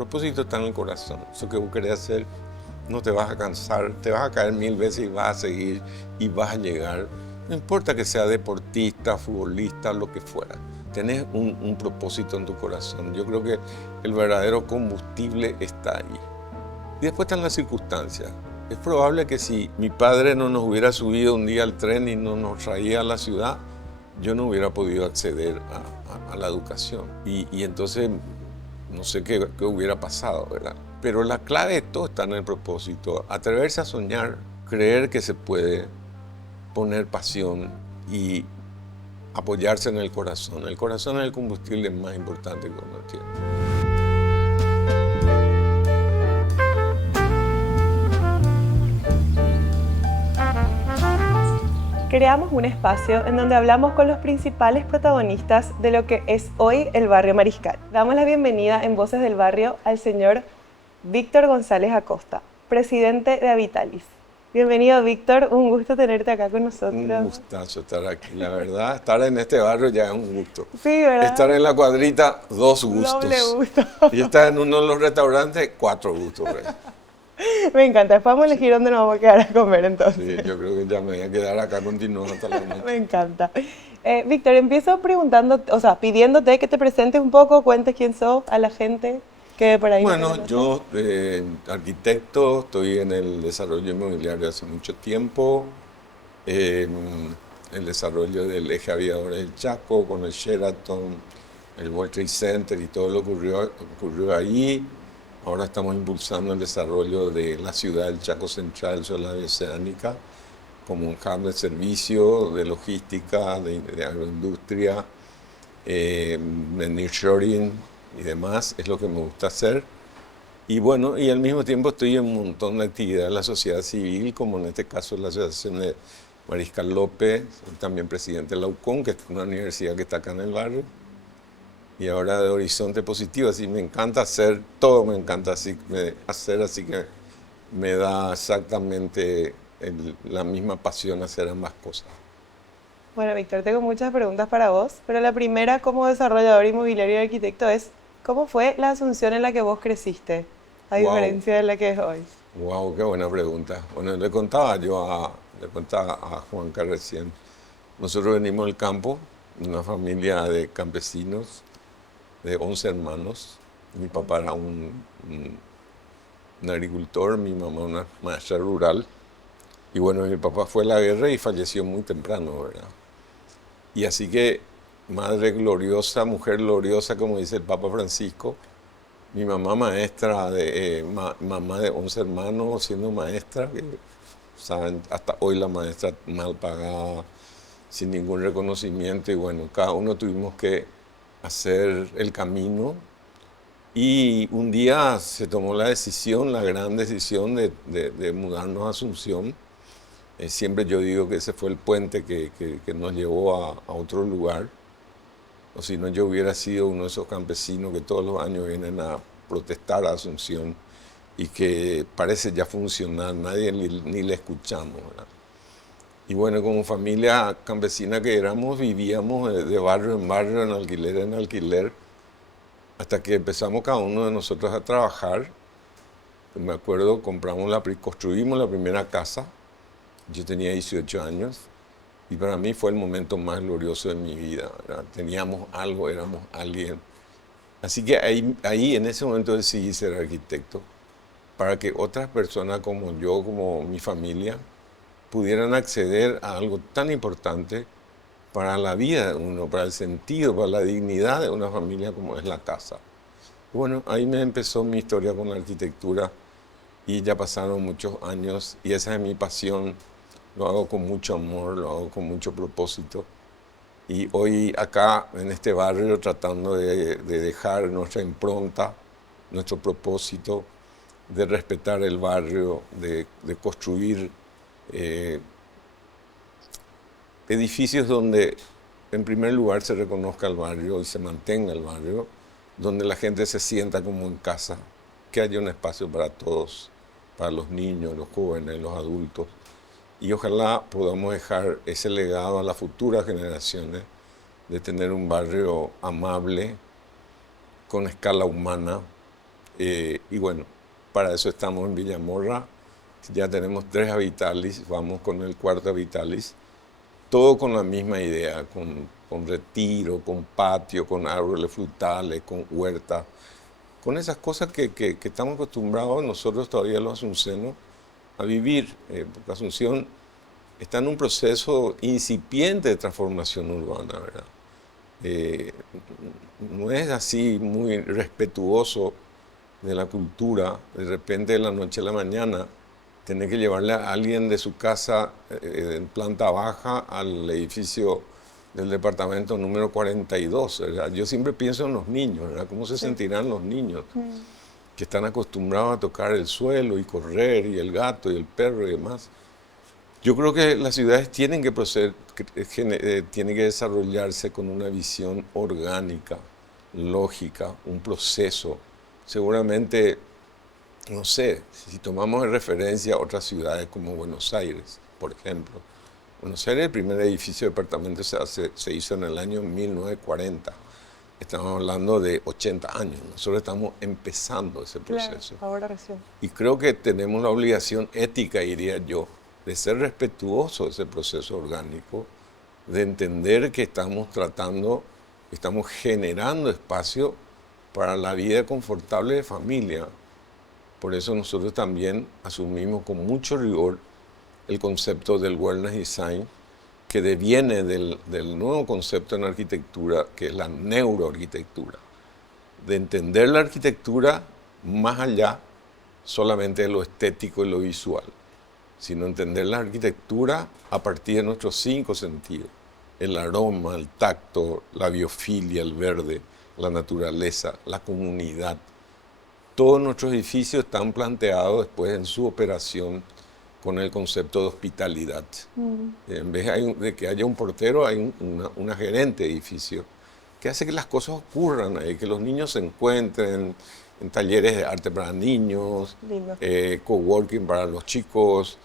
propósito está en el corazón. Eso que vos querés hacer, no te vas a cansar, te vas a caer 1000 veces y vas a seguir y vas a llegar. No importa que sea deportista, futbolista, lo que fuera. Tenés un propósito en tu corazón. Yo creo que el verdadero combustible está ahí. Y después están las circunstancias. Es probable que si mi padre no nos hubiera subido un día al tren y no nos traía a la ciudad, yo no hubiera podido acceder a la educación. Y entonces no sé qué hubiera pasado, ¿verdad? Pero la clave de todo está en el propósito. Atreverse a soñar, creer que se puede, poner pasión y apoyarse en el corazón. El corazón es el combustible más importante que uno tiene. Creamos un espacio en donde hablamos con los principales protagonistas de lo que es hoy el barrio Mariscal. Damos la bienvenida en Voces del Barrio al señor Víctor González Acosta, presidente de Habitalis. Bienvenido, Víctor, un gusto tenerte acá con nosotros. Un gustazo estar aquí, la verdad. Estar en este barrio ya es un gusto. Sí, ¿verdad? Estar en la cuadrita, 2 gustos. Doble gusto. Y estar en uno de los restaurantes, 4 gustos. Me encanta, después vamos a elegir dónde nos vamos a quedar a comer entonces. Sí, yo creo que ya me voy a quedar acá continuando hasta la noche. Me encanta. Víctor, empiezo preguntando, pidiéndote que te presentes un poco, cuentes quién sos a la gente que por ahí. Bueno, yo, arquitecto, estoy en el desarrollo inmobiliario hace mucho tiempo, el desarrollo del eje aviador del Chaco, con el Sheraton, el World Trade Center y todo lo que ocurrió ahí. Ahora estamos impulsando el desarrollo de la ciudad del Chaco Central sobre la vía oceánica, como un hub de servicio, de logística, de agroindustria, de nearshoring y demás. Es lo que me gusta hacer. Y bueno, y al mismo tiempo estoy en un montón de actividades de la sociedad civil, como en este caso la Asociación de Mariscal López, también presidente de la UCON, que es una universidad que está acá en el barrio. Y ahora de Horizonte Positivo, así me encanta hacer, todo me encanta hacer, así que me da exactamente la misma pasión hacer ambas cosas. Bueno, Víctor, tengo muchas preguntas para vos, pero la primera como desarrollador inmobiliario y arquitecto es, ¿cómo fue la Asunción en la que vos creciste, a diferencia de la que es hoy? Wow, qué buena pregunta. Bueno, le contaba a Juanca recién. Nosotros venimos del campo, de una familia de campesinos, de 11 hermanos. Mi papá era un agricultor, mi mamá una maestra rural. Y bueno, mi papá fue a la guerra y falleció muy temprano, ¿verdad? Y así que, madre gloriosa, mujer gloriosa, como dice el Papa Francisco, mi mamá maestra, mamá de 11 hermanos, siendo maestra, que saben, hasta hoy la maestra mal pagada, sin ningún reconocimiento, y bueno, cada uno tuvimos que hacer el camino. Y un día se tomó la decisión, la gran decisión de mudarnos a Asunción. Siempre yo digo que ese fue el puente que nos llevó a otro lugar. O si no, yo hubiera sido uno de esos campesinos que todos los años vienen a protestar a Asunción y que parece ya funcionar, nadie ni le escuchamos, ¿verdad? Y bueno, como familia campesina que éramos, vivíamos de barrio en barrio, en alquiler, hasta que empezamos cada uno de nosotros a trabajar. Me acuerdo, construimos la primera casa, yo tenía 18 años, y para mí fue el momento más glorioso de mi vida, ¿verdad? Teníamos algo, éramos alguien. Así que ahí en ese momento decidí ser arquitecto, para que otras personas como yo, como mi familia, pudieran acceder a algo tan importante para la vida de uno, para el sentido, para la dignidad de una familia como es la casa. Bueno, ahí me empezó mi historia con la arquitectura y ya pasaron muchos años y esa es mi pasión. Lo hago con mucho amor, lo hago con mucho propósito. Y hoy acá en este barrio tratando de dejar nuestra impronta, nuestro propósito, de respetar el barrio, de construir edificios donde en primer lugar se reconozca el barrio y se mantenga el barrio, donde la gente se sienta como en casa, que haya un espacio para todos, para los niños, los jóvenes, los adultos. Y ojalá podamos dejar ese legado a las futuras generaciones de tener un barrio amable, con escala humana, Y bueno, para eso estamos en Villamorra. Ya tenemos 3 habitalis, vamos con el 4.º habitalis. Todo con la misma idea, con retiro, con patio, con árboles frutales, con huerta, con esas cosas que estamos acostumbrados nosotros todavía los asuncenos a vivir. Porque Asunción está en un proceso incipiente de transformación urbana, ¿verdad? No es así muy respetuoso de la cultura, de repente de la noche a la mañana, tener que llevarle a alguien de su casa en planta baja al edificio del departamento número 42, ¿verdad? Yo siempre pienso en los niños, ¿verdad? ¿Cómo se sentirán los niños que están acostumbrados a tocar el suelo y correr, y el gato y el perro y demás? Yo creo que las ciudades tienen que proceder, tienen que desarrollarse con una visión orgánica, lógica, un proceso. Seguramente, no sé, si tomamos en referencia otras ciudades como Buenos Aires, por ejemplo. Buenos Aires, el primer edificio de departamentos se hizo en el año 1940. Estamos hablando de 80 años. Nosotros estamos empezando ese proceso. Claro, ahora recién. Y creo que tenemos la obligación ética, diría yo, de ser respetuosos de ese proceso orgánico, de entender que estamos tratando, estamos generando espacio para la vida confortable de familia. Por eso nosotros también asumimos con mucho rigor el concepto del wellness design, que deviene del nuevo concepto en arquitectura, que es la neuroarquitectura, de entender la arquitectura más allá solamente de lo estético y lo visual, sino entender la arquitectura a partir de nuestros 5 sentidos: el aroma, el tacto, la biofilia, el verde, la naturaleza, la comunidad. Todos nuestros edificios están planteados después en su operación con el concepto de hospitalidad. En vez de que haya un portero, hay una gerente de edificio que hace que las cosas ocurran ahí, que los niños se encuentren en talleres de arte para niños, coworking para los chicos,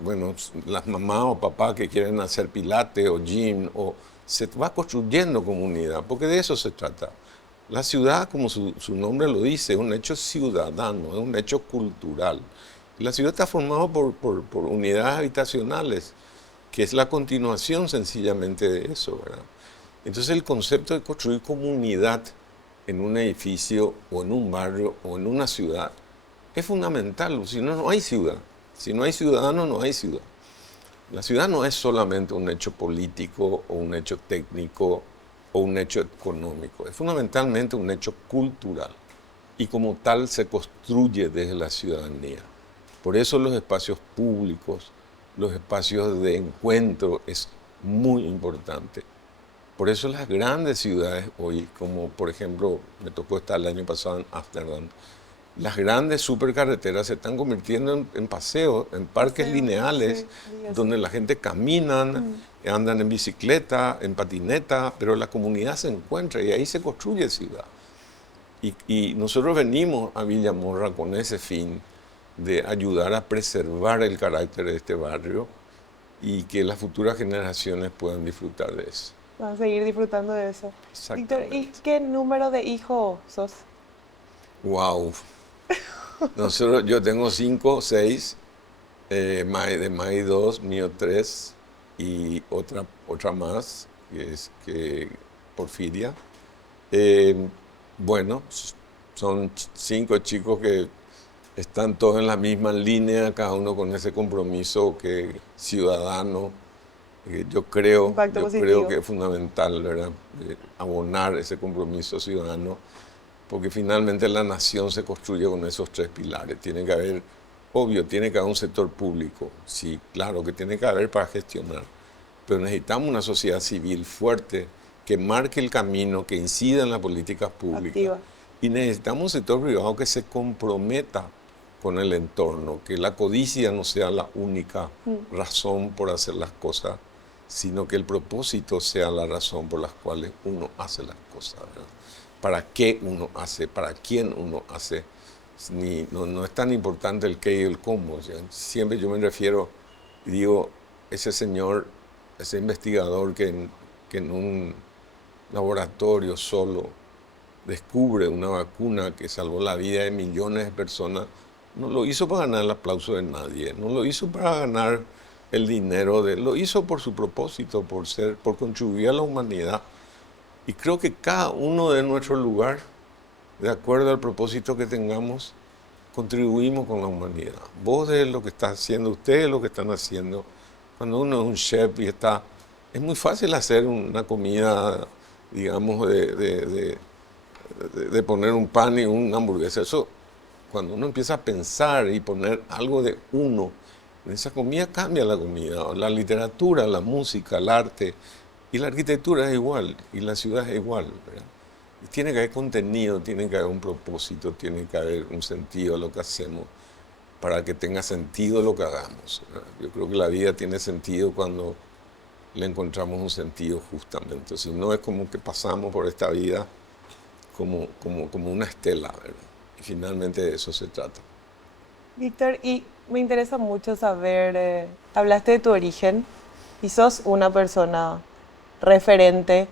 bueno, las mamás o papás que quieren hacer pilates o gym, o se va construyendo comunidad, porque de eso se trata. La ciudad, como su nombre lo dice, es un hecho ciudadano, es un hecho cultural. La ciudad está formada por unidades habitacionales, que es la continuación sencillamente de eso, ¿verdad? Entonces el concepto de construir comunidad en un edificio o en un barrio o en una ciudad es fundamental, si no, no hay ciudad. Si no hay ciudadanos, no hay ciudad. La ciudad no es solamente un hecho político o un hecho técnico o un hecho económico, es fundamentalmente un hecho cultural y como tal se construye desde la ciudadanía. Por eso los espacios públicos, los espacios de encuentro es muy importante. Por eso las grandes ciudades hoy, como por ejemplo, me tocó estar el año pasado en Ámsterdam, las grandes supercarreteras se están convirtiendo en paseos, en parques lineales, donde la gente camina, andan en bicicleta, en patineta, pero la comunidad se encuentra y ahí se construye ciudad. Y nosotros venimos a Villamorra con ese fin de ayudar a preservar el carácter de este barrio y que las futuras generaciones puedan disfrutar de eso. Van a seguir disfrutando de eso. Víctor, ¿y qué número de hijos sos? Wow. Yo tengo 5, 6, de May 2, mío 3 y otra más, que es Porfiria. Bueno, son 5 chicos que están todos en la misma línea, cada uno con ese compromiso ciudadano. Yo creo que es fundamental, ¿verdad?, abonar ese compromiso ciudadano, porque finalmente la nación se construye con esos 3 pilares. Tiene que haber, obvio, tiene que haber un sector público, sí, claro que tiene que haber para gestionar, pero necesitamos una sociedad civil fuerte que marque el camino, que incida en las políticas públicas. Activa. Y necesitamos un sector privado que se comprometa con el entorno, que la codicia no sea la única razón por hacer las cosas, sino que el propósito sea la razón por la cual uno hace las cosas, ¿verdad? Para qué uno hace, para quién uno hace. No es tan importante el qué y el cómo. Siempre yo me refiero y digo, ese señor, ese investigador que en un laboratorio solo descubre una vacuna que salvó la vida de millones de personas, no lo hizo para ganar el aplauso de nadie, no lo hizo para ganar el dinero, lo hizo por su propósito, por contribuir a la humanidad. Y creo que cada uno de nuestro lugar, de acuerdo al propósito que tengamos, contribuimos con la humanidad. Vos de lo que estás haciendo, ustedes lo que están haciendo. Cuando uno es un chef y es muy fácil hacer una comida, digamos, de poner un pan y una hamburguesa. Eso, cuando uno empieza a pensar y poner algo de uno en esa comida, cambia la comida. La literatura, la música, el arte y la arquitectura es igual y la ciudad es igual, ¿verdad? Y tiene que haber contenido, tiene que haber un propósito, tiene que haber un sentido a lo que hacemos para que tenga sentido lo que hagamos, ¿verdad? Yo creo que la vida tiene sentido cuando le encontramos un sentido justamente. Si no, es como que pasamos por esta vida como una estela, ¿verdad? Y finalmente de eso se trata. Víctor, y me interesa mucho saber, hablaste de tu origen y sos una persona referente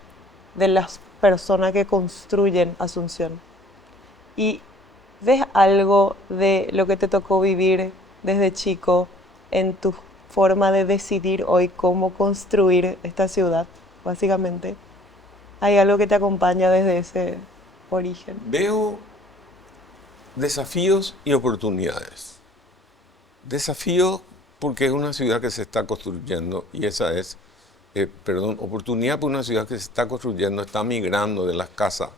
de las personas que construyen Asunción. ¿Y ves algo de lo que te tocó vivir desde chico en tu forma de decidir hoy cómo construir esta ciudad, básicamente? ¿Hay algo que te acompaña desde ese origen? Veo desafíos y oportunidades. Desafíos porque es una ciudad que se está construyendo y esa es, oportunidad por una ciudad que se está construyendo, está migrando de las casas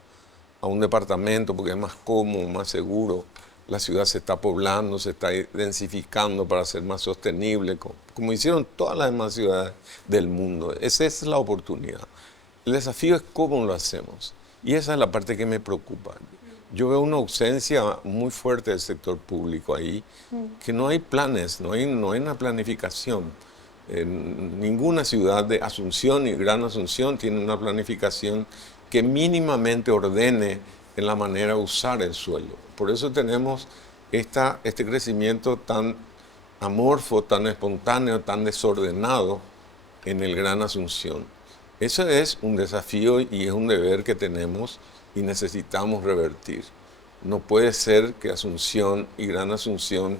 a un departamento porque es más cómodo, más seguro. La ciudad se está poblando, se está densificando para ser más sostenible, como hicieron todas las demás ciudades del mundo. Esa es la oportunidad. El desafío es cómo lo hacemos. Y esa es la parte que me preocupa. Yo veo una ausencia muy fuerte del sector público ahí, que no hay planes, no hay una planificación. Ninguna ciudad de Asunción y Gran Asunción tiene una planificación que mínimamente ordene en la manera de usar el suelo. Por eso tenemos este crecimiento tan amorfo, tan espontáneo, tan desordenado en el Gran Asunción. Ese es un desafío y es un deber que tenemos y necesitamos revertir. No puede ser que Asunción y Gran Asunción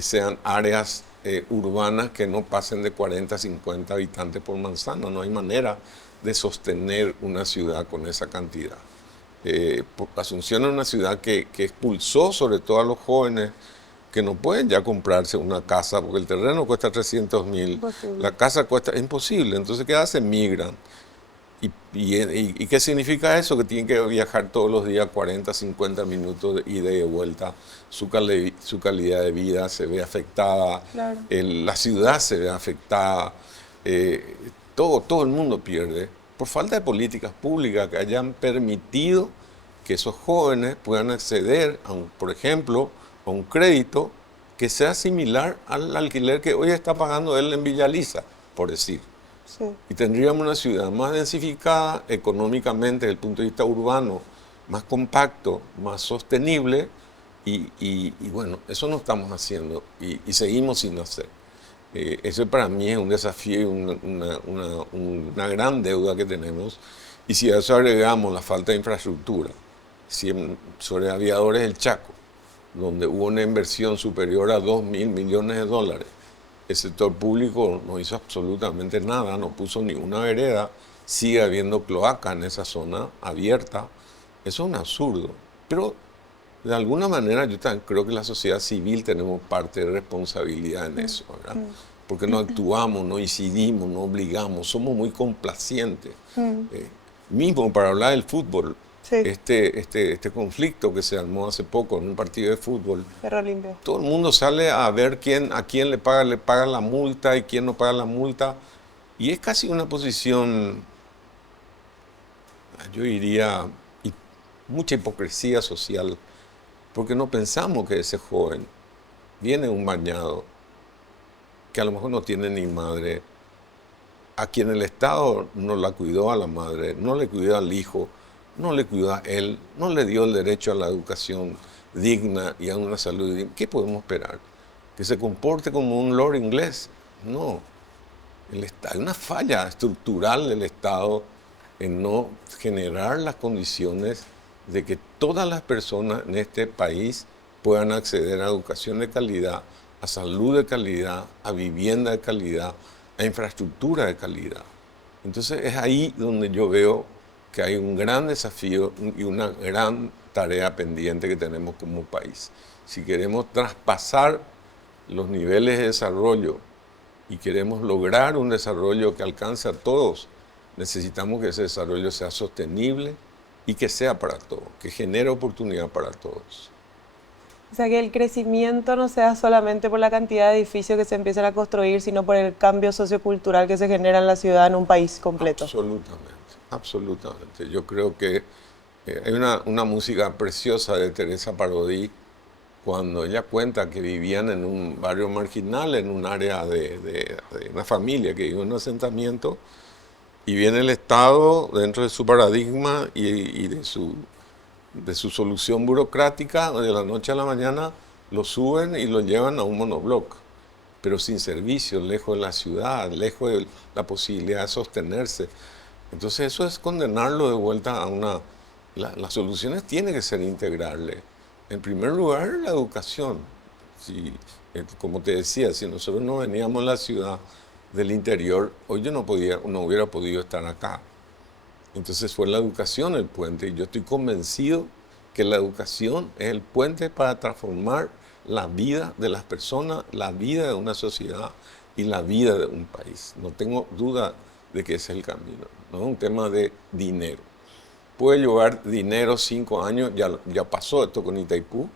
sean áreas urbanas que no pasen de 40 a 50 habitantes por manzana. No hay manera de sostener una ciudad con esa cantidad. Asunción es una ciudad que expulsó sobre todo a los jóvenes que no pueden ya comprarse una casa porque el terreno cuesta 300.000, la casa cuesta, es imposible. Entonces, ¿qué hacen? Migran. ¿Y qué significa eso? Que tienen que viajar todos los días 40, 50 minutos de ida y de vuelta. Su calidad de vida se ve afectada, Claro. La ciudad se ve afectada, todo el mundo pierde por falta de políticas públicas que hayan permitido que esos jóvenes puedan acceder, por ejemplo, a un crédito que sea similar al alquiler que hoy está pagando él en Villa Lisa, por decir. Sí. Y tendríamos una ciudad más densificada económicamente desde el punto de vista urbano, más compacto, más sostenible, y bueno, eso no estamos haciendo y seguimos sin hacer. Eso para mí es un desafío y una gran deuda que tenemos. Y si a eso agregamos la falta de infraestructura, sobre Aviadores del Chaco, donde hubo una inversión superior a 2.000 millones de dólares, el sector público no hizo absolutamente nada, no puso ni una vereda, sigue habiendo cloaca en esa zona abierta. Eso es un absurdo. Pero de alguna manera yo también creo que la sociedad civil tenemos parte de responsabilidad en eso, ¿verdad? Porque no actuamos, no incidimos, no obligamos, somos muy complacientes. Mismo para hablar del fútbol, Sí. este conflicto que se armó hace poco en un partido de fútbol, Cerro Limpio. todo el mundo sale a ver a quién le paga la multa y quién no paga la multa. Y es casi una posición, yo diría, mucha hipocresía social, porque no pensamos que ese joven viene un bañado, que a lo mejor no tiene ni madre, a quien el Estado no la cuidó a la madre, no le cuidó al hijo, no le cuidó a él, no le dio el derecho a la educación digna y a una salud digna. ¿Qué podemos esperar? ¿Que se comporte como un lord inglés? No. Hay una falla estructural del Estado en no generar las condiciones de que todas las personas en este país puedan acceder a educación de calidad, a salud de calidad, a vivienda de calidad, a infraestructura de calidad. Entonces es ahí donde yo veo que hay un gran desafío y una gran tarea pendiente que tenemos como país. Si queremos traspasar los niveles de desarrollo y queremos lograr un desarrollo que alcance a todos, necesitamos que ese desarrollo sea sostenible y que sea para todos, que genere oportunidad para todos. O sea, que el crecimiento no sea solamente por la cantidad de edificios que se empiezan a construir, sino por el cambio sociocultural que se genera en la ciudad, en un país completo. Absolutamente, absolutamente. Yo creo que hay una música preciosa de Teresa Parodi cuando ella cuenta que vivían en un barrio marginal, en un área de una familia que vive en un asentamiento, y viene el Estado dentro de su paradigma y de su solución burocrática, de la noche a la mañana lo suben y lo llevan a un monobloc, pero sin servicios, lejos de la ciudad, lejos de la posibilidad de sostenerse. Entonces eso es condenarlo de vuelta a una... las soluciones tienen que ser integrales. En primer lugar, la educación. Como te decía, si nosotros no veníamos a la ciudad del interior, hoy yo no hubiera podido estar acá. Entonces fue la educación el puente, y yo estoy convencido que la educación es el puente para transformar la vida de las personas, la vida de una sociedad y la vida de un país. No tengo duda de que ese es el camino, no es un tema de dinero. Puede llevar dinero 5 años, ya pasó esto con Itaipú,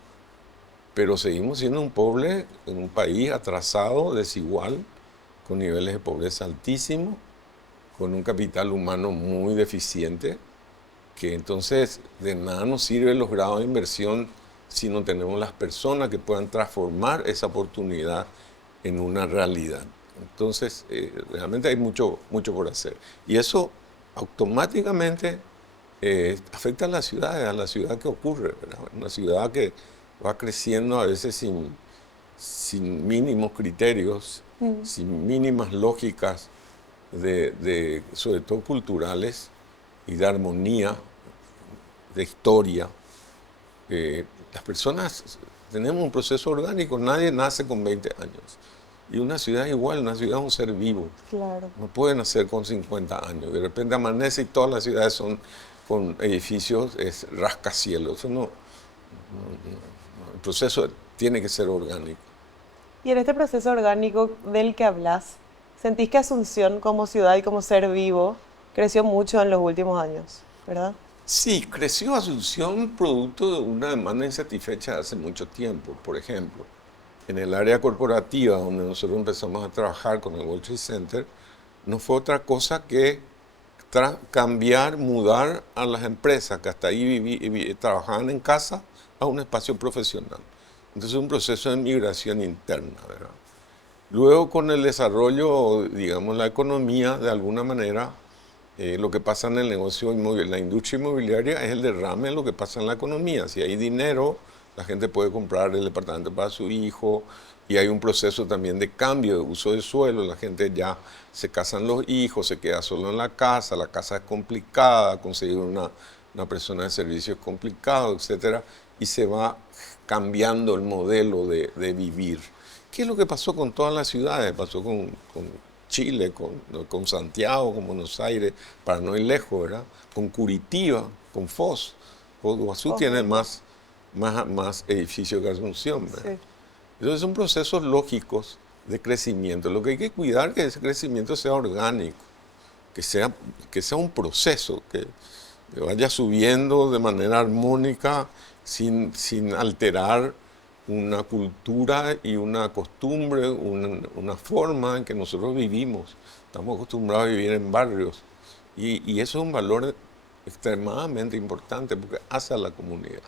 pero seguimos siendo un país atrasado, desigual, con niveles de pobreza altísimos, con un capital humano muy deficiente, que entonces de nada nos sirven los grados de inversión si no tenemos las personas que puedan transformar esa oportunidad en una realidad. Entonces, realmente hay mucho por hacer. Y eso automáticamente afecta a la ciudad que ocurre, ¿verdad? Una ciudad que va creciendo a veces sin mínimos criterios, sin mínimas lógicas, sobre todo culturales y de armonía, de historia. Las personas tenemos un proceso orgánico, nadie nace con 20 años. Y una ciudad es igual, una ciudad es un ser vivo. Claro. No puede nacer con 50 años. De repente amanece y todas las ciudades son con edificios, es rascacielos. Eso no, el proceso tiene que ser orgánico. Y en este proceso orgánico del que hablas, ¿sentís que Asunción como ciudad y como ser vivo creció mucho en los últimos años, verdad? Sí, creció Asunción producto de una demanda insatisfecha hace mucho tiempo. Por ejemplo, en el área corporativa, donde nosotros empezamos a trabajar con el World Trade Center, no fue otra cosa que cambiar, mudar a las empresas que hasta ahí trabajaban en casa a un espacio profesional. Entonces, un proceso de migración interna, ¿verdad? Luego, con el desarrollo, digamos, la economía, de alguna manera, lo que pasa en el negocio inmobiliario, la industria inmobiliaria es el derrame de lo que pasa en la economía. Si hay dinero, la gente puede comprar el departamento para su hijo, y hay un proceso también de cambio de uso de suelo. La gente ya se casan los hijos, se queda solo en la casa es complicada, conseguir una persona de servicio es complicado, etcétera, y se va cambiando el modelo de vivir. ¿Qué es lo que pasó con todas las ciudades? Pasó con Chile, con Santiago, con Buenos Aires, para no ir lejos, ¿verdad? Con Curitiba, con Foz. Iguazú tiene más edificios que Asunción, ¿verdad? Sí. Entonces son procesos lógicos de crecimiento. Lo que hay que cuidar es que ese crecimiento sea orgánico, que sea un proceso, que vaya subiendo de manera armónica, sin alterar una cultura y una costumbre, una forma en que nosotros vivimos. Estamos acostumbrados a vivir en barrios, y eso es un valor extremadamente importante porque hace a la comunidad.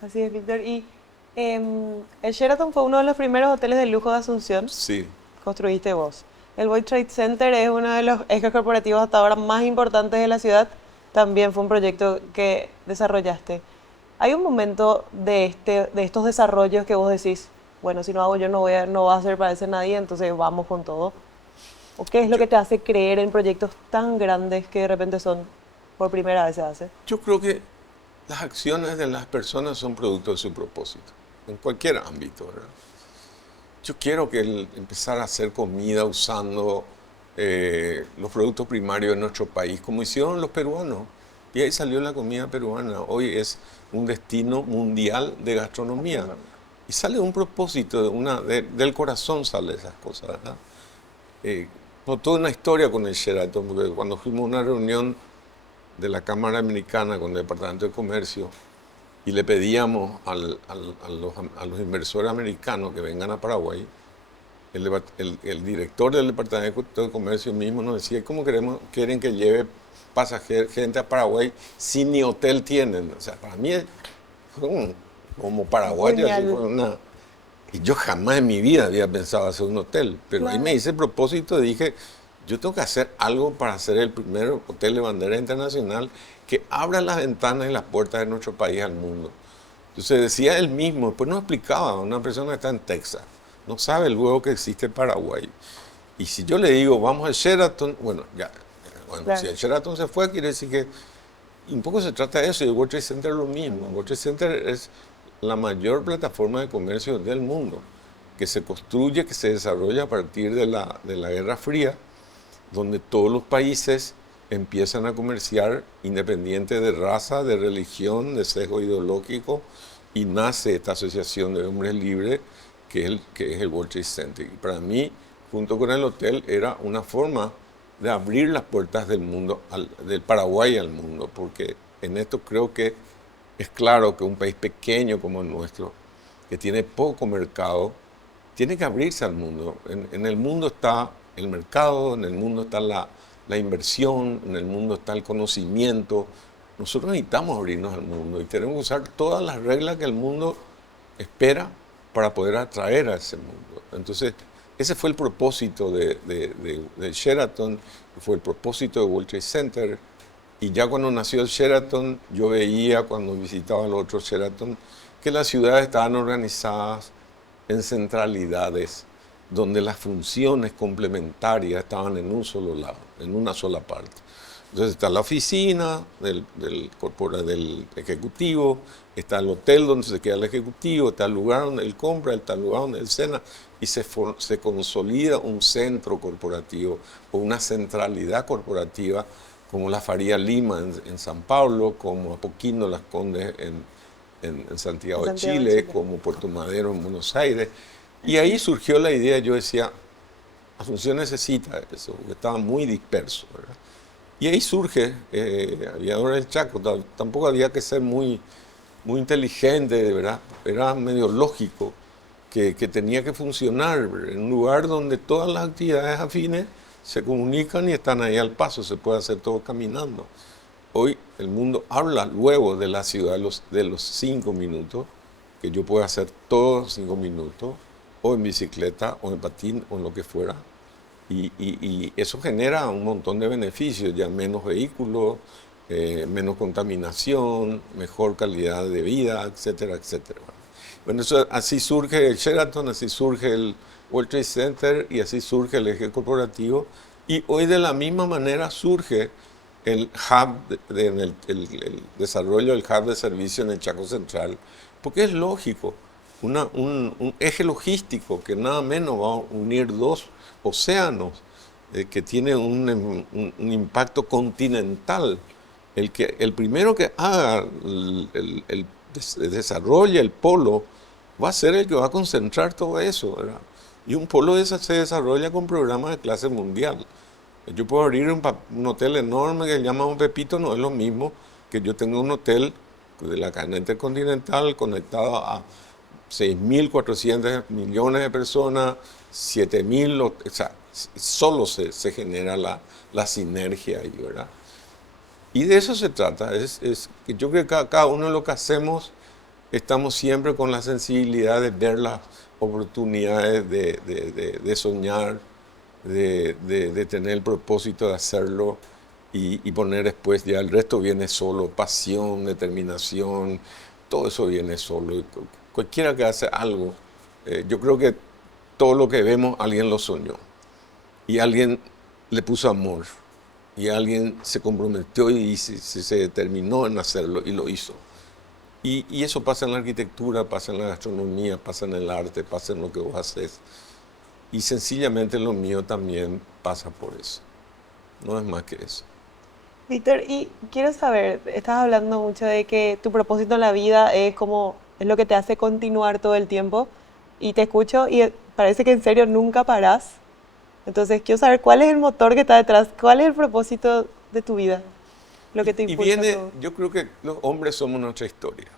Así es, Víctor. Y el Sheraton fue uno de los primeros hoteles de lujo de Asunción. Sí. Construiste vos. El World Trade Center es uno de los ejes corporativos hasta ahora más importantes de la ciudad. También fue un proyecto que desarrollaste. ¿Hay un momento de estos desarrollos que vos decís, bueno, si no hago yo no va a ser para ese nadie, entonces vamos con todo? ¿O qué es lo que te hace creer en proyectos tan grandes que de repente por primera vez se hace? Yo creo que Las acciones de las personas son producto de su propósito, en cualquier ámbito, ¿verdad? Yo quiero que empezar a hacer comida usando los productos primarios de nuestro país, como hicieron los peruanos. Y ahí salió la comida peruana. Hoy es un destino mundial de gastronomía. Y sale un propósito, del corazón sale esas cosas, ¿verdad? No, toda una historia con el Sheraton, porque cuando fuimos a una reunión de la Cámara Americana con el Departamento de Comercio y le pedíamos a los inversores americanos que vengan a Paraguay, el director del Departamento de Comercio mismo nos decía, ¿cómo quieren que lleve pasajeros, gente a Paraguay si ni hotel tienen? O sea, para mí, como paraguayo, así fue una... Y yo jamás en mi vida había pensado hacer un hotel, pero claro, ahí me hice el propósito, dije, yo tengo que hacer algo para ser el primer hotel de bandera internacional que abra las ventanas y las puertas de nuestro país al mundo. Entonces decía él mismo, después nos explicaba, una persona que está en Texas, no sabe luego que existe Paraguay. Y si yo le digo, vamos al Sheraton, bueno, claro, si el Sheraton se fue, quiere decir que un poco se trata de eso, y el World Trade Center es lo mismo. El World Trade Center es la mayor plataforma de comercio del mundo, que se construye, que se desarrolla a partir de la Guerra Fría, donde todos los países empiezan a comerciar independiente de raza, de religión, de sesgo ideológico, y nace esta asociación de hombres libres que es el World Trade Center. Y para mí, junto con el hotel, era una forma de abrir las puertas del mundo, del Paraguay al mundo, porque en esto creo que es claro que un país pequeño como el nuestro, que tiene poco mercado, tiene que abrirse al mundo. En el mundo está el mercado, en el mundo está la inversión, en el mundo está el conocimiento. Nosotros necesitamos abrirnos al mundo y tenemos que usar todas las reglas que el mundo espera para poder atraer a ese mundo. Entonces, ese fue el propósito de Sheraton, fue el propósito de World Trade Center. Y ya cuando nació el Sheraton, yo veía cuando visitaba los otros Sheraton que las ciudades estaban organizadas en centralidades donde las funciones complementarias estaban en un solo lado, en una sola parte. Entonces está la oficina del ejecutivo, está el hotel donde se queda el ejecutivo, está el lugar donde él compra, está el lugar donde él cena, y se consolida un centro corporativo o una centralidad corporativa como la Faría Lima en San Pablo, como Apoquindo Las Condes en Santiago de Chile, como Puerto Madero en Buenos Aires. Y ahí surgió la idea, yo decía, Asunción necesita eso, porque estaba muy disperso, ¿verdad? Y ahí surge Aviadores del Chaco. Tampoco había que ser muy inteligente, ¿verdad? Era medio lógico que tenía que funcionar en un lugar donde todas las actividades afines se comunican y están ahí al paso, se puede hacer todo caminando. Hoy el mundo habla luego de la ciudad de los 5 minutos, que yo puedo hacer todo 5 minutos, o en bicicleta, o en patín, o en lo que fuera. Y eso genera un montón de beneficios, ya menos vehículos, menos contaminación, mejor calidad de vida, etcétera, etcétera. Bueno, así surge el Sheraton, así surge el World Trade Center y así surge el eje corporativo. Y hoy de la misma manera surge el hub, el desarrollo del hub de servicio en el Chaco Central, porque es lógico, un eje logístico que nada menos va a unir 2 océanos, que tiene un impacto continental. El primero que haga desarrolle el polo va a ser el que va a concentrar todo eso, ¿verdad? Y un polo se desarrolla con programas de clase mundial. Yo puedo abrir un hotel enorme que se llama Un Pepito, no es lo mismo que yo tenga un hotel de la cadena intercontinental conectado a 6.400 millones de personas, 7.000, o sea, solo se genera la sinergia ahí, ¿verdad? Y de eso se trata. Yo creo que cada uno de lo que hacemos estamos siempre con la sensibilidad de ver las oportunidades de soñar, de tener el propósito de hacerlo y poner después, ya el resto viene solo, pasión, determinación, todo eso viene solo. Y cualquiera que hace algo, yo creo que todo lo que vemos alguien lo soñó y alguien le puso amor y alguien se comprometió y se determinó en hacerlo y lo hizo. Y eso pasa en la arquitectura, pasa en la gastronomía, pasa en el arte, pasa en lo que vos haces. Y sencillamente lo mío también pasa por eso. No es más que eso. Víctor, y quiero saber, estás hablando mucho de que tu propósito en la vida es como, es lo que te hace continuar todo el tiempo, y te escucho y parece que en serio nunca parás. Entonces, quiero saber cuál es el motor que está detrás, cuál es el propósito de tu vida, lo que te Y impulsa a viene, todo. yo creo que los hombres somos nuestra historia.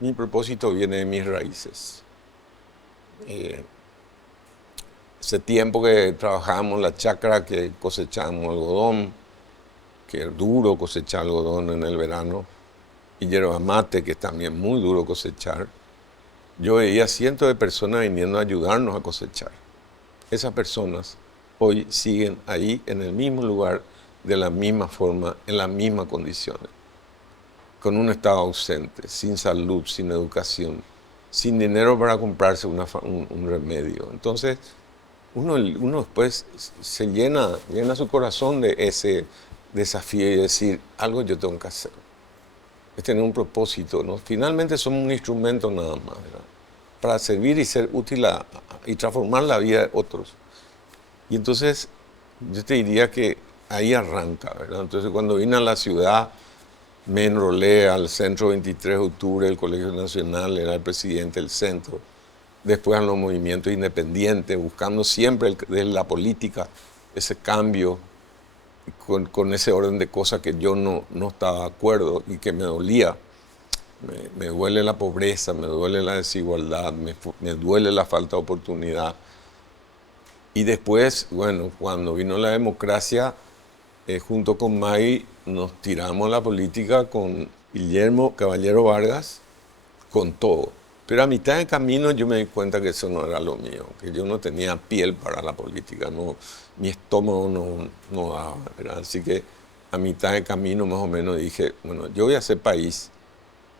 Mi propósito viene de mis raíces. Eh, Hace tiempo que trabajamos la chacra, que cosechamos algodón, que es duro cosechar algodón en el verano, y yerba mate, que es también muy duro cosechar. Yo veía cientos de personas viniendo a ayudarnos a cosechar. Esas personas hoy siguen ahí en el mismo lugar, de la misma forma, en las mismas condiciones, con un estado ausente, sin salud, sin educación, sin dinero para comprarse un remedio. Entonces, uno después se llena su corazón de ese desafío y decir, algo yo tengo que hacer. Es tener un propósito, ¿no? Finalmente somos un instrumento nada más, ¿verdad? Para servir y ser útil y transformar la vida de otros. Y entonces yo te diría que ahí arranca, ¿verdad? Entonces cuando vine a la ciudad, me enrolé al Centro 23 de Octubre del Colegio Nacional, era el presidente del centro. Después a los movimientos independientes, buscando siempre desde la política ese cambio con ese orden de cosas que yo no estaba de acuerdo y que me dolía. Me duele la pobreza, me duele la desigualdad, me duele la falta de oportunidad. Y después, bueno, cuando vino la democracia, junto con May, nos tiramos a la política con Guillermo Caballero Vargas, con todo. Pero a mitad de camino yo me di cuenta que eso no era lo mío, que yo no tenía piel para la política, no, mi estómago no daba, ¿verdad? Así que a mitad de camino más o menos dije, bueno, yo voy a hacer país.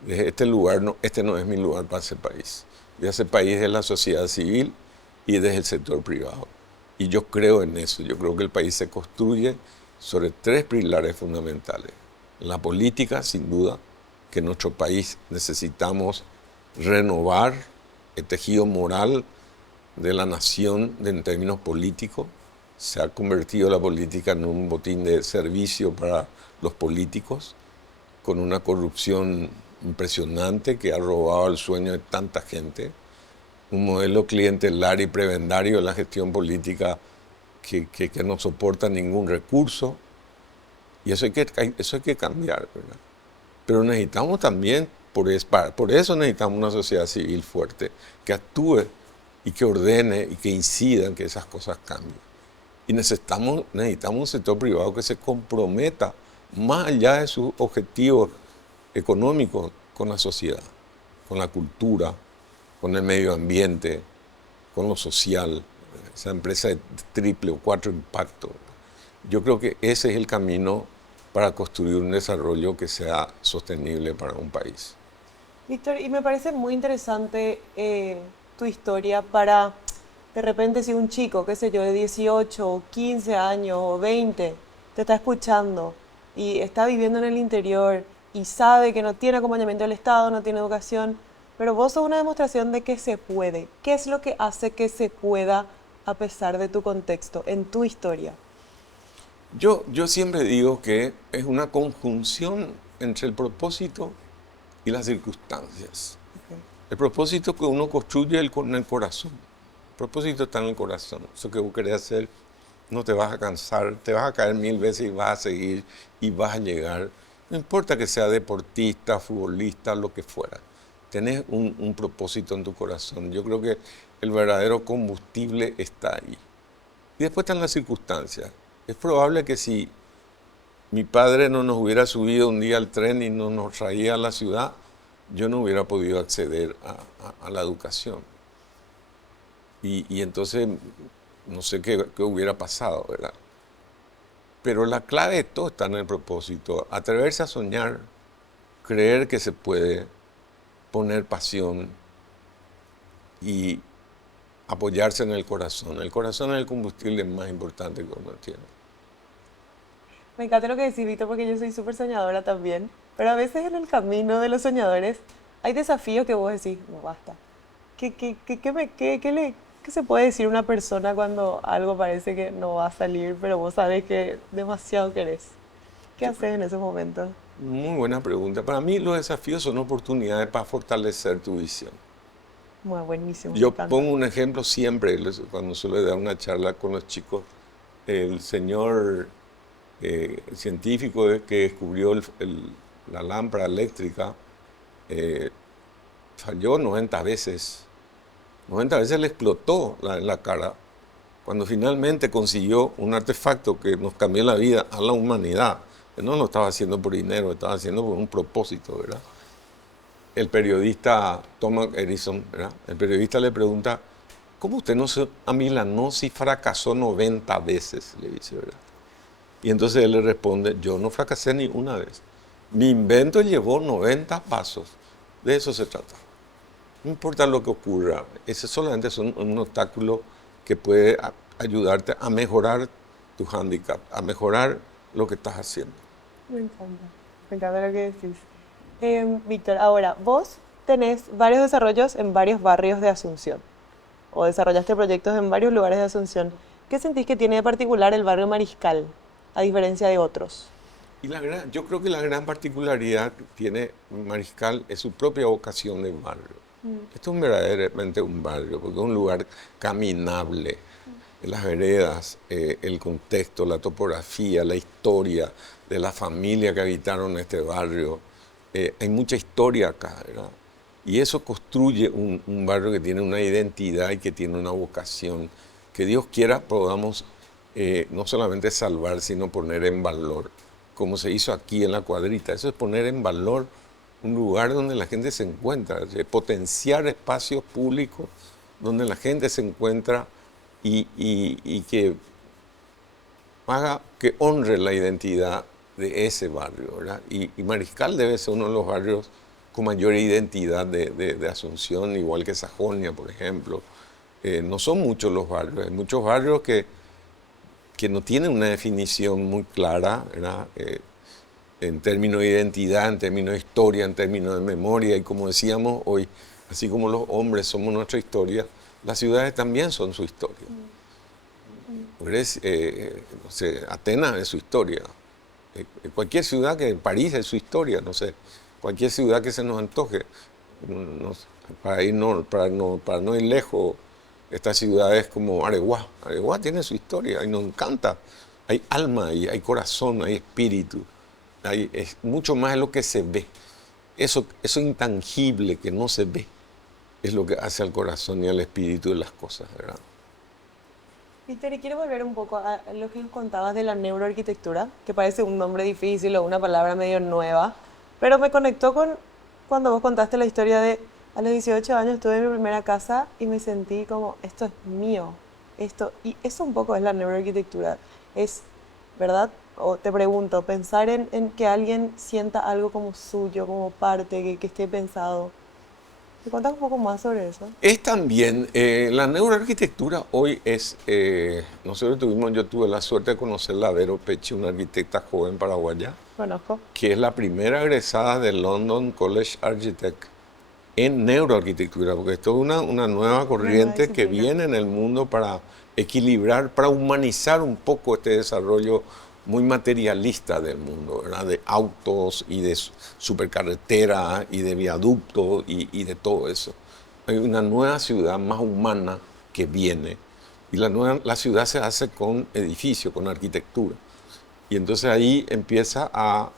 Desde este lugar, este no es mi lugar para hacer país. Voy a hacer país desde la sociedad civil y desde el sector privado. Y yo creo en eso. Yo creo que el país se construye sobre tres pilares fundamentales. La política, sin duda, que en nuestro país necesitamos renovar el tejido moral de la nación en términos políticos. Se ha convertido la política en un botín de servicio para los políticos, con una corrupción impresionante que ha robado el sueño de tanta gente, un modelo clientelar y prebendario de la gestión política que no soporta ningún recurso, y eso hay que cambiar, ¿verdad? Pero necesitamos también, por eso necesitamos una sociedad civil fuerte, que actúe y que ordene y que incida en que esas cosas cambien. Y necesitamos un sector privado que se comprometa más allá de sus objetivos económicos con la sociedad, con la cultura, con el medio ambiente, con lo social, esa empresa de triple o cuatro impacto. Yo creo que ese es el camino para construir un desarrollo que sea sostenible para un país. Víctor, y me parece muy interesante tu historia para, de repente, si un chico, qué sé yo, de 18 o 15 años o 20, te está escuchando y está viviendo en el interior y sabe que no tiene acompañamiento del Estado, no tiene educación, pero vos sos una demostración de que se puede. ¿Qué es lo que hace que se pueda a pesar de tu contexto, en tu historia? Yo siempre digo que es una conjunción entre el propósito y las circunstancias. Okay. El propósito que uno construye con el corazón. El propósito está en el corazón. Eso que vos querés hacer, no te vas a cansar, te vas a caer 1000 veces y vas a seguir y vas a llegar. No importa que sea deportista, futbolista, lo que fuera. Tenés un propósito en tu corazón. Yo creo que el verdadero combustible está ahí. Y después están las circunstancias. Es probable que si mi padre no nos hubiera subido un día al tren y no nos traía a la ciudad, yo no hubiera podido acceder a la educación. Y entonces no sé qué hubiera pasado, ¿verdad? Pero la clave de todo está en el propósito. Atreverse a soñar, creer que se puede, poner pasión y apoyarse en el corazón. El corazón es el combustible más importante que uno tiene. Me encanta lo que decís, Víctor, porque yo soy súper soñadora también. Pero a veces en el camino de los soñadores hay desafíos que vos decís, no basta. ¿Qué se puede decir a una persona cuando algo parece que no va a salir, pero vos sabés que demasiado querés? ¿Qué Yo haces en ese momento? Muy buena pregunta. Para mí los desafíos son oportunidades para fortalecer tu visión. Muy buenísimo, me Yo encanta. pongo un ejemplo siempre cuando suelo dar una charla con los chicos. El señor científico que descubrió la lámpara eléctrica eh, falló 90 veces. 90 veces le explotó en la cara cuando finalmente consiguió un artefacto que nos cambió la vida a la humanidad. Él no lo estaba haciendo por dinero, lo estaba haciendo por un propósito, ¿verdad? El periodista Thomas Edison, ¿verdad? El periodista le pregunta, ¿cómo usted no se amilanó si fracasó 90 veces? Le dice, ¿verdad? Y entonces él le responde, yo no fracasé ni una vez. Mi invento llevó 90 pasos. De eso se trata. No importa lo que ocurra, ese solamente es un obstáculo que puede ayudarte a mejorar tu hándicap, a mejorar lo que estás haciendo. Me encanta. Me encanta lo que decís. Víctor, ahora, vos tenés varios desarrollos en varios barrios de Asunción, o desarrollaste proyectos en varios lugares de Asunción. ¿Qué sentís que tiene de particular el barrio Mariscal, a diferencia de otros? Y yo creo que la gran particularidad que tiene Mariscal es su propia vocación de barrio. Esto es verdaderamente un barrio, porque es un lugar caminable. Las veredas, el contexto, la topografía, la historia de la familia que habitaron este barrio. Hay mucha historia acá, ¿verdad? Y eso construye un barrio que tiene una identidad y que tiene una vocación. Que Dios quiera podamos no solamente salvar, sino poner en valor, como se hizo aquí en la Cuadrita. Eso es poner en valor un lugar donde la gente se encuentra, potenciar espacios públicos donde la gente se encuentra y que haga, que honre la identidad de ese barrio, ¿verdad? Y Mariscal debe ser uno de los barrios con mayor identidad de Asunción, igual que Sajonia, por ejemplo. No son muchos los barrios, hay muchos barrios que no tienen una definición muy clara, ¿verdad? En términos de identidad, en términos de historia, en términos de memoria, y como decíamos hoy, así como los hombres somos nuestra historia, las ciudades también son su historia. No sé, Atenas es su historia. Cualquier ciudad París es su historia, no sé. Cualquier ciudad que se nos antoje. Para no ir lejos, estas ciudades como Areguá. Areguá tiene su historia y nos encanta. Hay alma, hay corazón, hay espíritu. Es mucho más de lo que se ve. Eso intangible que no se ve es lo que hace al corazón y al espíritu de las cosas, ¿verdad? Víctor, y quiero volver un poco a lo que nos contabas de la neuroarquitectura, que parece un nombre difícil o una palabra medio nueva, pero me conectó con cuando vos contaste la historia de a los 18 años tuve mi primera casa y me sentí como, esto es mío, y eso un poco es la neuroarquitectura, es, ¿verdad? O te pregunto, pensar en que alguien sienta algo como suyo, como parte, que esté pensado. ¿Me contás un poco más sobre eso? Es también, la neuroarquitectura hoy es, yo tuve la suerte de conocer a Vero Pechi, una arquitecta joven paraguaya, Conozco. que es la primera egresada del London College Architect en neuroarquitectura, porque esto es una nueva corriente que disciplina. viene en el mundo para equilibrar, para humanizar un poco este desarrollo muy materialista del mundo, ¿verdad? De autos y de supercarreteras y de viaductos y de todo eso. Hay una nueva ciudad más humana que viene y la ciudad se hace con edificios, con arquitectura. Y entonces ahí empieza a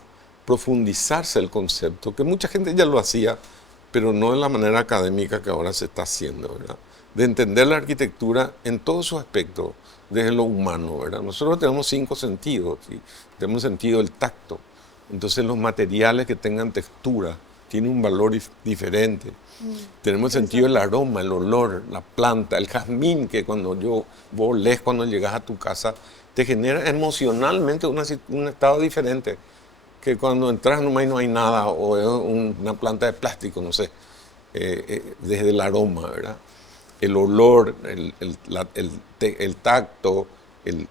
profundizarse el concepto, que mucha gente ya lo hacía, pero no de la manera académica que ahora se está haciendo, ¿verdad? De entender la arquitectura en todos sus aspectos, desde lo humano, ¿verdad? Nosotros tenemos 5 sentidos, ¿sí? Tenemos el sentido del tacto, entonces los materiales que tengan textura tienen un valor diferente. Tenemos el sentido del aroma, el olor, la planta, el jazmín, que vos lees cuando llegas a tu casa, te genera emocionalmente un estado diferente que cuando entras nomás y no hay nada, o es una planta de plástico, no sé, desde el aroma, ¿verdad? El olor, el tacto,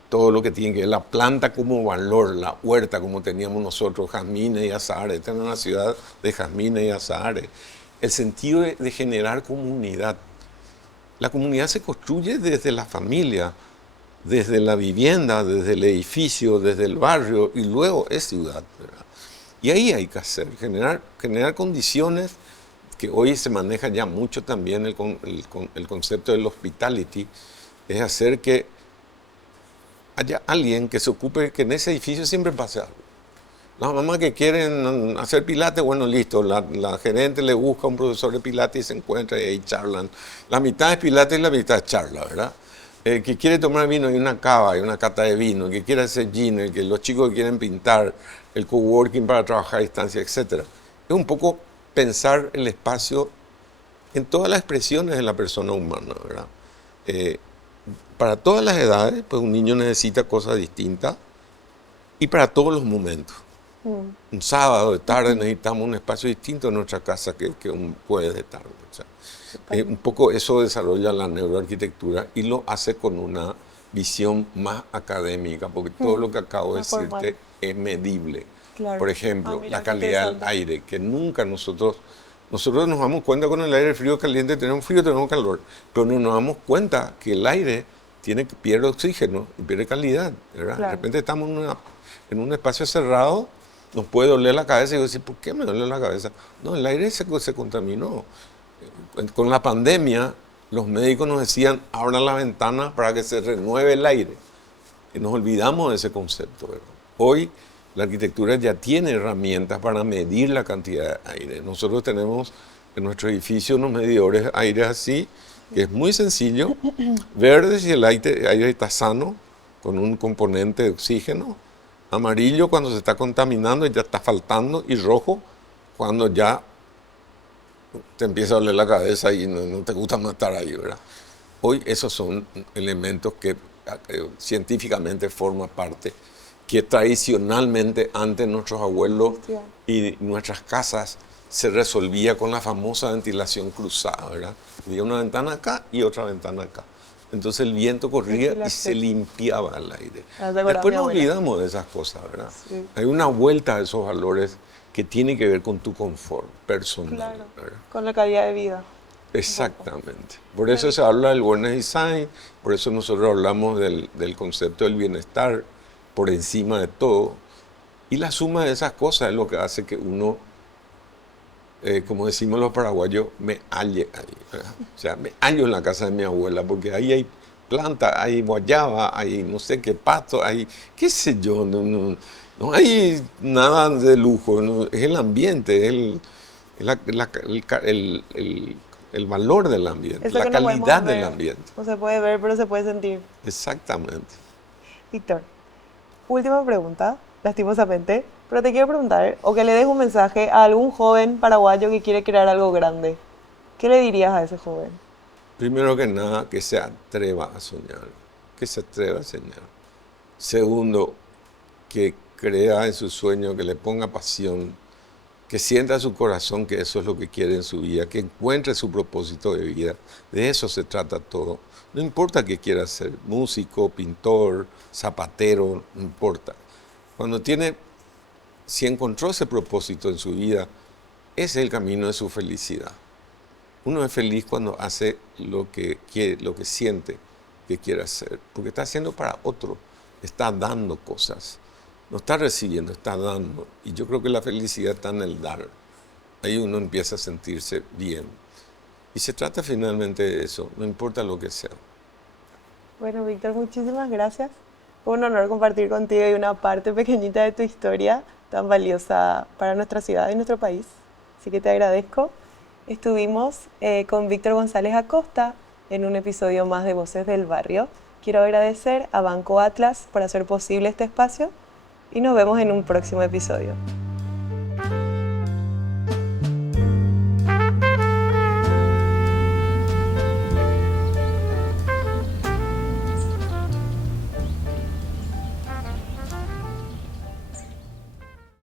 todo lo que tiene que ver la planta como valor, la huerta como teníamos nosotros, jazmines y azahares. Esta es una ciudad de jazmines y azahares. El sentido de generar comunidad. La comunidad se construye desde la familia, desde la vivienda, desde el edificio, desde el barrio, y luego es ciudad, ¿verdad? Y ahí hay que hacer, generar condiciones que hoy se maneja ya mucho también el concepto del hospitality, es hacer que haya alguien que se ocupe, que en ese edificio siempre pase algo. Las mamás que quieren hacer pilates, bueno, listo, la gerente le busca un profesor de pilates y se encuentra y ahí charlan. La mitad es pilates y la mitad es charla, ¿verdad? Que quiere tomar vino, hay una cava, hay una cata de vino, que quiere hacer gin, que los chicos que quieren pintar, el coworking para trabajar a distancia, etc. Es un poco pensar el espacio en todas las expresiones de la persona humana, ¿verdad? Para todas las edades, pues un niño necesita cosas distintas y para todos los momentos. Un sábado de tarde necesitamos un espacio distinto en nuestra casa que un jueves de tarde. O sea, un poco eso desarrolla la neuroarquitectura y lo hace con una visión más académica, porque todo lo que acabo de decirte es medible. Claro. Por ejemplo, la calidad del aire, que nunca nosotros nos damos cuenta con el aire frío caliente, tenemos frío, tenemos calor, pero no nos damos cuenta que el aire pierde oxígeno y pierde calidad, ¿verdad? Claro. De repente estamos en un espacio cerrado, nos puede doler la cabeza y yo decir, ¿por qué me duele la cabeza? No, el aire se contaminó. Con la pandemia, los médicos nos decían, abran la ventana para que se renueve el aire. Y nos olvidamos de ese concepto, ¿verdad? Hoy la arquitectura ya tiene herramientas para medir la cantidad de aire. Nosotros tenemos en nuestro edificio unos medidores de aire así, que es muy sencillo, verde si el aire está sano, con un componente de oxígeno, amarillo cuando se está contaminando y ya está faltando, y rojo cuando ya te empieza a doler la cabeza y no te gusta más estar ahí, ¿verdad? Hoy esos son elementos que científicamente forman parte, que tradicionalmente antes nuestros abuelos y nuestras casas se resolvía con la famosa ventilación cruzada, ¿verdad? Había una ventana acá y otra ventana acá. Entonces el viento corría y se limpiaba el aire. Después nos olvidamos de esas cosas, ¿verdad? Sí. Hay una vuelta a esos valores que tiene que ver con tu confort personal. Claro, ¿verdad? Con la calidad de vida. Exactamente. Por eso se habla del wellness design, por eso nosotros hablamos del concepto del bienestar por encima de todo. Y la suma de esas cosas es lo que hace que uno, como decimos los paraguayos, me halle ahí, ¿verdad? O sea, me hallo en la casa de mi abuela, porque ahí hay planta, hay guayaba, hay no sé qué pasto, hay qué sé yo, no hay nada de lujo, no, es el ambiente, es el valor del ambiente, la calidad del ambiente. No se puede ver, pero se puede sentir. Exactamente. Víctor, última pregunta, lastimosamente, pero te quiero preguntar, o que le des un mensaje a algún joven paraguayo que quiere crear algo grande. ¿Qué le dirías a ese joven? Primero que nada, que se atreva a soñar, que se atreva a soñar. Segundo, que crea en su sueño, que le ponga pasión, que sienta en su corazón que eso es lo que quiere en su vida, que encuentre su propósito de vida. De eso se trata todo. No importa qué quiera ser, músico, pintor, zapatero, no importa. Si encontró ese propósito en su vida, ese es el camino de su felicidad. Uno es feliz cuando hace lo que quiere, lo que siente que quiere hacer, porque está haciendo para otro, está dando cosas. No está recibiendo, está dando. Y yo creo que la felicidad está en el dar. Ahí uno empieza a sentirse bien. Y se trata finalmente de eso, no importa lo que sea. Bueno, Víctor, muchísimas gracias. Fue un honor compartir contigo y una parte pequeñita de tu historia tan valiosa para nuestra ciudad y nuestro país. Así que te agradezco. Estuvimos con Víctor González Acosta en un episodio más de Voces del Barrio. Quiero agradecer a Banco Atlas por hacer posible este espacio y nos vemos en un próximo episodio.